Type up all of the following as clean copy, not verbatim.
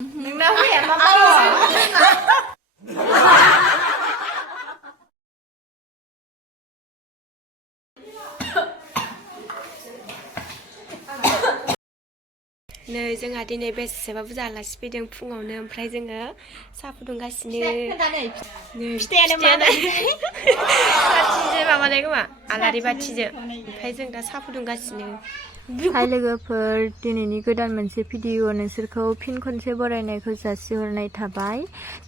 nâng đâu hiểm mà नै जोंहा दिनै बेसेबा बुरजा आलासि फैदों फुङावनो ओमफ्राय जोङो साहा फुदुंगासिनो नै फिथायानो बाथिजों माबानाय खोमा आलारि बाथिजों ओमफ्राय जों दा साहा फुदुंगासिनो हाय लोगोफोर दिनैनि गोदान मोनसे भिडिअ नोंसोरखौ फिन खनसे बरायनायखौ जासिहरनाय थाबाय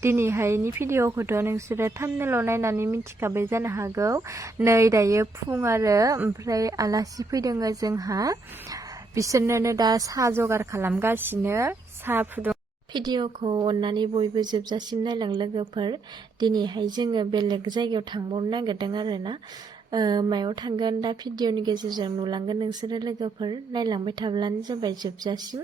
दिनैहायनि भिडिअखौथ' नोंसोरो थाम्बनेलाव नायनानै मिथिखाबाय जानो हागौ नै दायो फुं आरो ओमफ्राय आलासि फैदों जोंहा बिसोरनो दा साहा जगार खालामगासिनो साहा फुदुं भिडिअखौ अन्नानै बयबो जोबजासिम नायलां लोगोफोर दिनैहाय जोङो बेलेग जायगायाव थांबावनो नागिरदों आरोना मायाव थांगोन दा भिडिअनि गेजेरजों नुलांगोन नोंसोरो लोगोफोर नायलांबाय थाब्लानो जाबाय जोबजासिम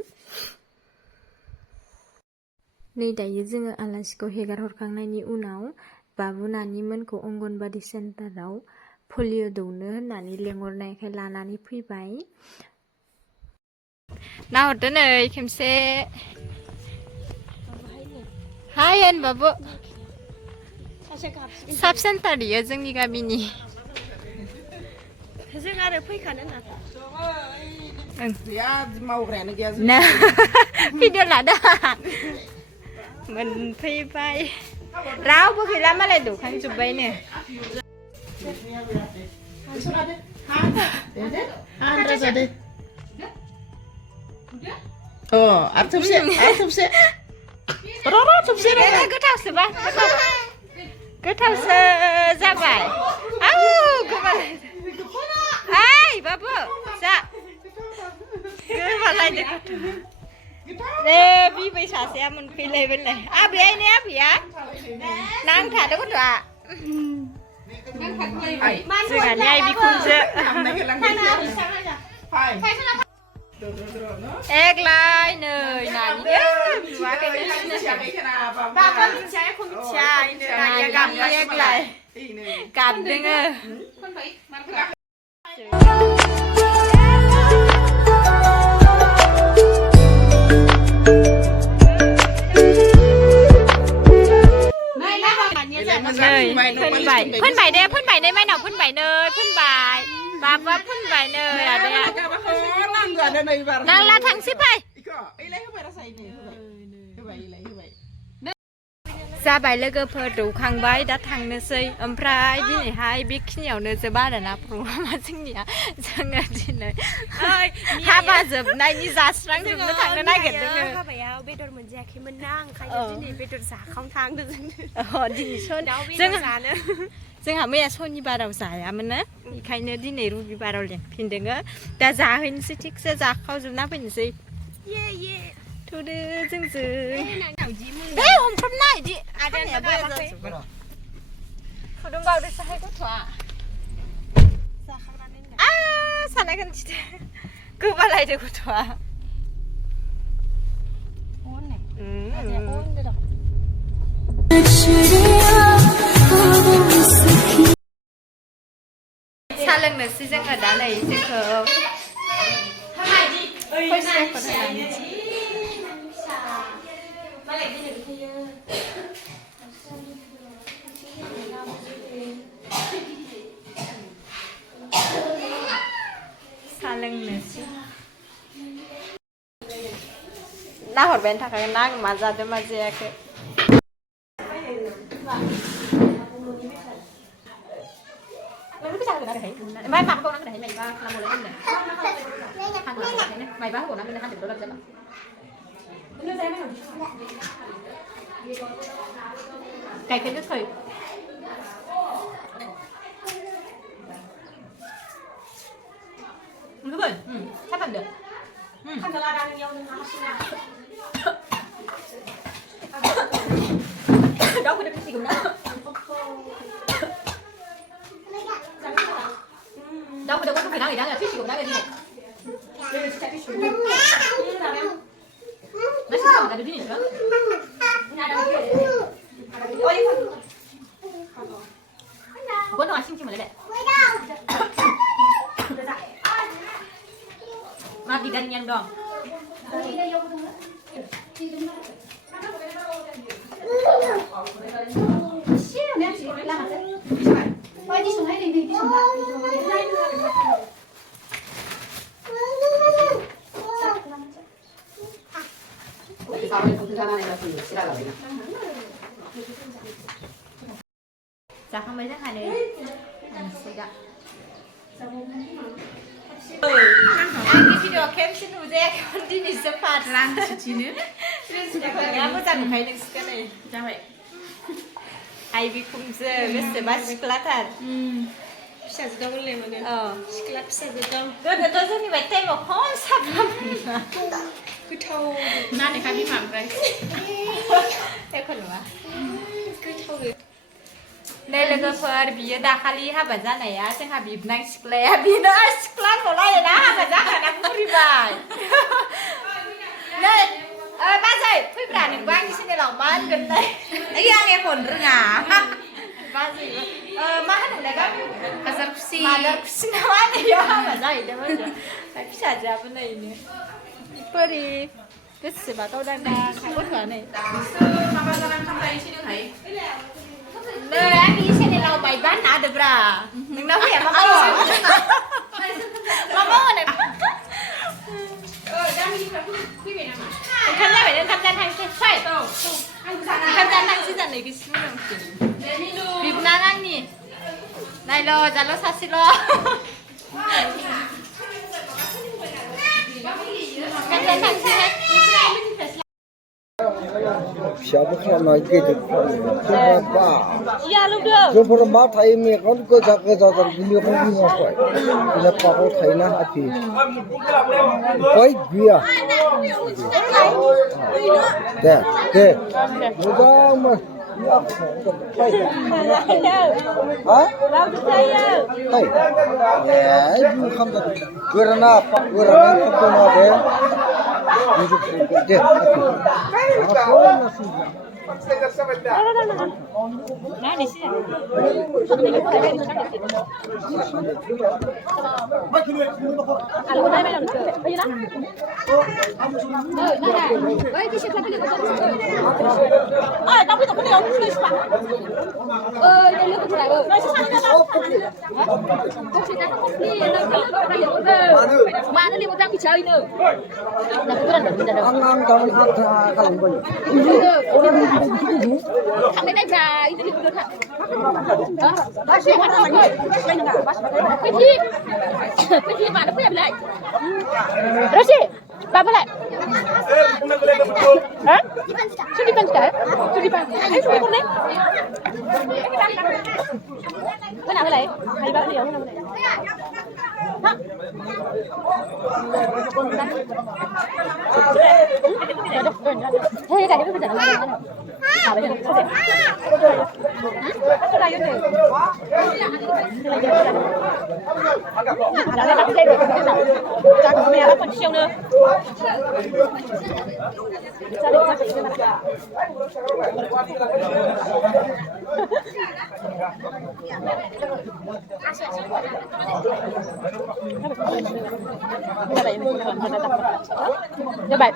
नै दायो जोङो आलासिखौ हेगार हरखांनायनि उनाव बाबु नानिमोनखौ अंगनबादि सेन्टाराव पलिअ दौनो होननानै लेंहरनायखाय लानानै फैबाय नाहरदो नै खेमसे हाय होन बाबु साब सेन्टार बियो जोंनि गामिनि जों आरो फैखानो मावग्रायानो गैया भिडिअ लादों मोनफैबाय रावबो गैला मालाय दौखांजोब्बायनो आरो थोबसे गोथावसोबा गोथावसो जाबाय गोबालाय ओइ बाबु जा गोबालायदो दे बिबै सासेया मोनफैलायबायलाय आबैयानो आबैया नांथादो गथ'आ जोंहानि आइ बिखुनजो एकलाय नै नानि बाबा मिथिया एख' मिथिया नानिया गाबबाय एकलाय गाबदोङो फोनबाय दे फोनबाय नै माइनाव फोनबाय नै फोनबाय बाबा फोनबाय नै आदाया नांला थांसै फै जाबाय लोगोफोर दौखांबाय दा थांनोसै ओमफ्राय दिनैहाय बेखिनियावनो जोबा आरोना प्रग्रामा जोंनिया जोङो दिनै हाबा जोबनायनि जास्रांजोबनो थांनो नागिरदों हाबायाव बेदर मोनजायाखैमोन ना ओंखायनो दिनै बेदर जाखावनो थांदों जोंहा मैया सनिबाराव जायामोन ना बेखायनो दिनै रबिबाराव लेंफिनदों दा जाहैनोसै थिगसे जाखावजोबना फैनोसै थुदो जोंजों हमफ्रामना इदि फुदुंबावदोसोहाय गथ'आ सानायखौनो थिदो गोबालायदो गथ'आ सा लोंनोसै जोङो दा नै जोंखौ सा लोंनोसै नाहरबायानो थाखागोन ना आं मा जादों मा जायाखै ओमफ्राय माबाखौ नांगोन माइबा खालामबावलाय माइबा होबावनांगोन $100 जाबा गाइखेर गोखै गुबुन साफानदो दाउखौनो फिसिगौ ना दाउखौनो गथ'खौ नाङै दाङै फिसिगौ ना दिनै gua sing cuma lele. Maaf diganyan dong. จะเข้ามาจะหาเลยสิกะAnh video kem xin đủ dễ con đi bị sập phạt Lang chi nữa. Ngã có dằn phải được cái này Ra vậy. Ai bị khung giờ biết sẽ bắt chocolate thật Pisa gì đâu lên mà được. Chocolate pisa gì đâu. Tôi rất như vậy tay một hôm sắp lắm Cứ thâu. Nãy này khai đi phạm đây. Thế còn nữa Cứ thâu được. Đây là cái phần bị đa khali ha bản ra này á, xem ha bị nang chocolate, bị nó chocolate vào đây đó ha bản ra là đang mua đi bài. Đây, ba giây, phi bản này quang xin để lòng ban gần đây. Ấy anh nghe hồn rồi à? Ba gì? Má hết rồi đấy các. Kasar psi. Mà đó xin nói này đó bản ra để bây giờ. Phải xả ra bên này nữa. Bởi vì cái sự mà tôi đang khai quất vào này. Mama jangan sampai sini thấy. Nơi anh đi xe này lau bài bán nã được ra. Đừng nói vậy mà mơ. Mà mơ này. Đang đi phải quý vị nào mà. Tham gia phải nên tham gia thành phải. Tham gia thành xin này cái xin đồng tiền. Vì bữa nay anh nhỉ. Này lo, giờ lo sát xí lo. Tham gia thành xin hết. Siapa kan nak jadi apa? Iya lu dong. Jom pernah mat hai mi kan ko jaga jaga video kan ni apa? Ina pakai hai na api. Koi dia. Deh. Mudah mas. Ya, hai. Hah? Hai. Eh, bukan dah. Kerana apa? Kerana apa ada? Hidup deh. Ang kawan ada kalau boleh. Thằng này ra ít đi được hả? Bác sĩ hoạt động rồi. Đây là cái gì mà nó phải lại. Rồi chị, bà phải lại. Hả? Chú đi bằng cái? Chú đi bằng. Ấy chú đi con đấy. Cái nào cái này? Hay bác điều cái nào này? Hả? Thế cái bây giờ là cái này. À bây giờ nó sẽ. Cái này cái gì? Đó là bắt thêm được cái nào? Chắc của mẹ bắt còn siêu nữa. Gia đình chắc phải cái nào? Như vậy.